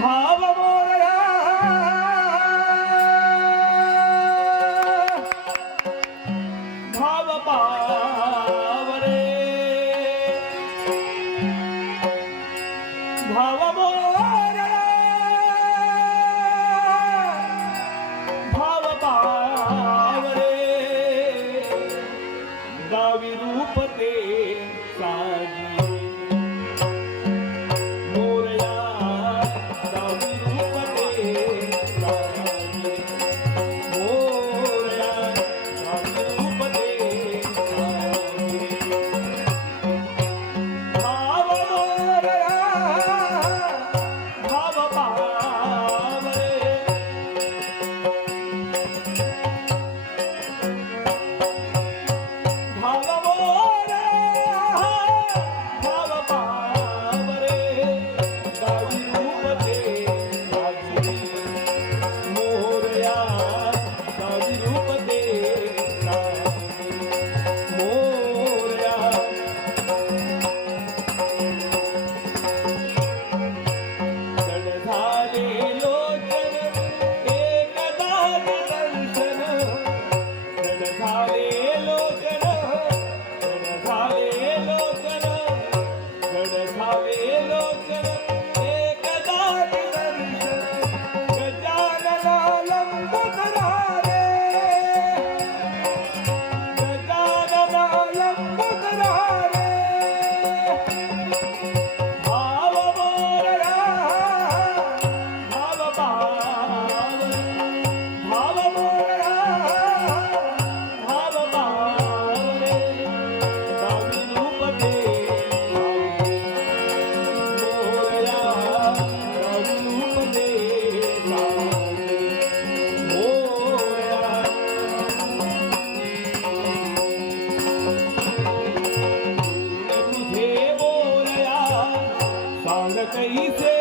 भाव मोरया भाव पा Palma, হবে कैसे